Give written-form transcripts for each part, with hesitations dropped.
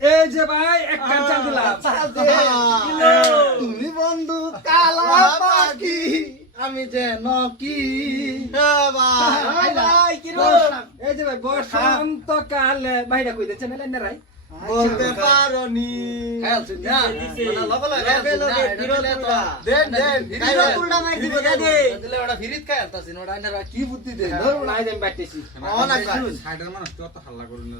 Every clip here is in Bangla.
এই যে ভাই এক কাপ চা দিলাম। তুমি বন্ধু কালা পাখি আমি যেন কি ভাই ভাই কি রে? এই যে ভাই বসন্ত কালে ভাইটা কই দিচ্ছেন না রাই? বলতে পারোনি খেয়ালছিস না? লগে লগে বিরোধটা দেন, দেন, বিরোধ উল্টা মার দিব দাদে দিলে ওটা ফিরিত খায় আলতাছি না, ওটা আইনারা কি বুদ্ধি দেয়? ধরুন নাই দেন বাইতেছি। সাইডের মানুষ তো অত হাল্লা করে না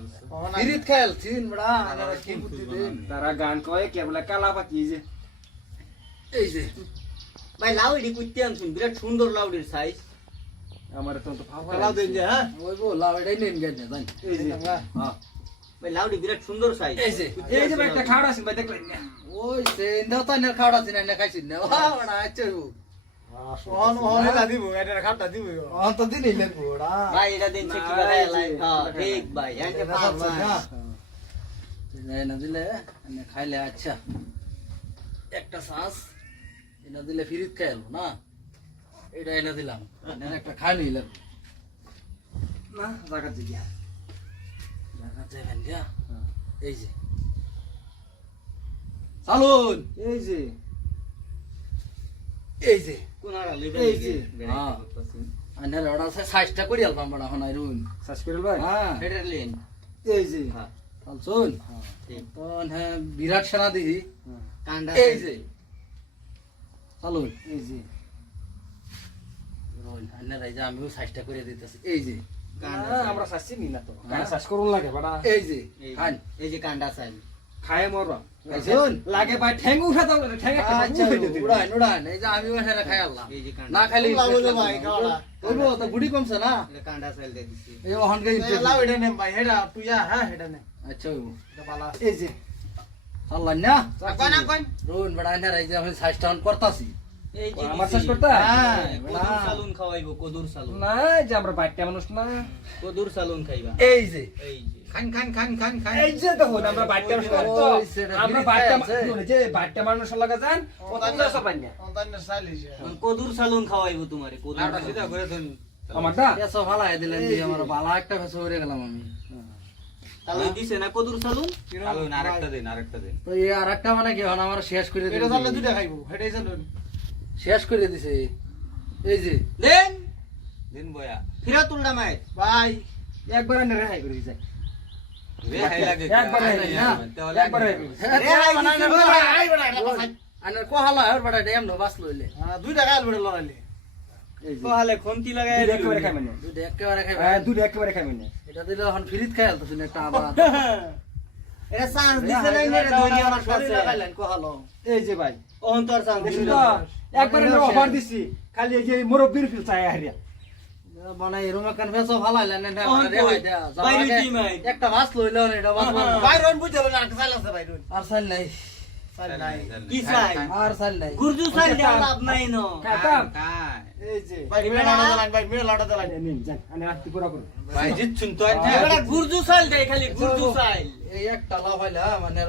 ফিরিত খায় আলছিন, ওটা আইনারা কি বুদ্ধি দেয়? তারা গান কয় কে বলে কালা পাখি যে এই যে, ভাই লাউডি কইতে আনছুন বিরাট সুন্দর লাউডির সাইজ আমার তো ভালো লাউ দেন যে হ্যাঁ ওই বো, লাউ এটাই নেন গেছে, জানি। এই যে হ্যাঁ, ভাই লাউডি বিরাট সুন্দর সাইজ এই যে ভাই একটা খাড়া আছে ভাই দেখলেন না? ওই সে ইন্দাও তো আইনার খাওয়াটা ছিল, আইনা খাইছিন না। ওয়া, ওটা আচ্ছা হইবো। অন্ত দিনই লাগবো ওরা ভাই এটা দেন কি ভাই লাই হ্যাঁ ঠিক ভাই এনে পারবা না দিলে, আইনা খাইলে আচ্ছা। একটা শ্বাস এনে দিলে ফিরিত খাই আলবো না, এটা এনে দিলাম, আইনার একটা খাই নিলাম না জায়গা জিয়া দেখা যাবেন যা। এই যে চালুন, এই যে এই যে কোন আর লইবে এই যে হ্যাঁ, আইনার ওটা আছে সাইজটা করি আলবাম বড় হনাই রুন। সার্চ করে ভাই হ্যাঁ, এটা লেন এই যে হ্যাঁ চালছুন ঠিক তখন হ্যাঁ বিরাট সেনা দিহি। কান্ডা এই যে চালুন, এই যে রুন আইনার এই যে আমিও সাইজটা করে দিতেছি। এই যে না, আমরা সার্চি নি না তো গান সার্চ করুন লাগে বড়া এই যে খান এই যে কান্ডা চাই খায় মরবা খাইছুন? লাগে ভাই ঠ্যাং উঠা দাও ঠ্যাং একটা আচ্ছা উঠাই দিতে উড়ান উড়ান, এই যে আমিও সেনা খাই আল্লাহ এই যে কান্ডা না খাইলে ভাই খাওয়া ওইবো তো বুড়ি কমছে না, এটা কান্ডা চাই দে দিছি এই ওখানকে লাউ এটা নেম ভাই হেডা তুই যা হ্যাঁ হেডা নে আচ্ছা ওইবো এটা বালা এই যে চাল্লান না কোন কোন রুন বড় আইনার এই যে আমি সাইজটা অন করতাছি। এই যে আমার চাষ করতে হ্যাঁ, কদুর সালুন খাওয়াইবো কদুর সালুন না যে আমরা বাচ্চা মানুষ না কদুর সালুন খাইবা এই যে এই যে খান খান খান খান খান এই যে দেখুন আমরা বাচ্চা মানুষ না তো ওই সেটা আমরা বিড়ি বাচ্চা খায় আছে। যে বাচ্চা মানুষ লাগা যান কত সবাই না কদুর সালুন খাওয়াইবো তোমারে কদুর লাউটা সিধা করে দেন আমারটা পেছো ভালাই দিলেন দিয়ে আমার বালা একটা পেছো হয়ে গেলাম আমি। তাহলে দিছে না কদুর সালুন আলুন আরেকটা দিন আরেকটা দিন তো এই আর একটা মানে কি হন আমার শেষ করে দিল, শেষ করে দিছে। এই যে দেন দিন বয়া ফিরাত উল্টা মাই ভাই একবার না রেহাই করে যায় রে হাই লাগে একবার রেহাই না তাহলে একবার রেহাই করে হ্যাঁ, রেহাই মানে দিছে, আইনার রেহাই ওই, আইনার কোহালা আর বড় ড্যাম নো বাস লইলে এই যে তাহলে খন্তি লাগাই দুধ একেবারে খাই মানে দুই একেবারে খাই হ্যাঁ দুধ একেবারে খাই মানে এটা দিলে এখন ফ্রিজ খাই আলতো একটা আবার এটা চান্স দিছে না এনে ধরি আমার কাছে লাগাইলেন কোহালো। এই যে ভাই অন্তর চান্স দেখুন দিছে তো একবার অফার দিছি খালি এই যে মুরব্বির ফিল চাই হারিয়া মানে এরকম কান ফেসো ভালাইলেন না অন রে ভাই দেয়া বাইরে কি মাই একটা মাছ লইলো না এটা মাছ বাইরন বুঝলো না চাল আছে বাইরন আর সাল নাই কি চাই আর সাল নাই গুরজু চাই দেওয়া লাভ নাই ন খাতাম কাই এই যে নিন যান আমি রাখতে পুরো করুন ভাই জিতছুন তো এবারে গুরজু চাই দেয় খালি গুরজু চাই এই একটা লাভ হইলা মানে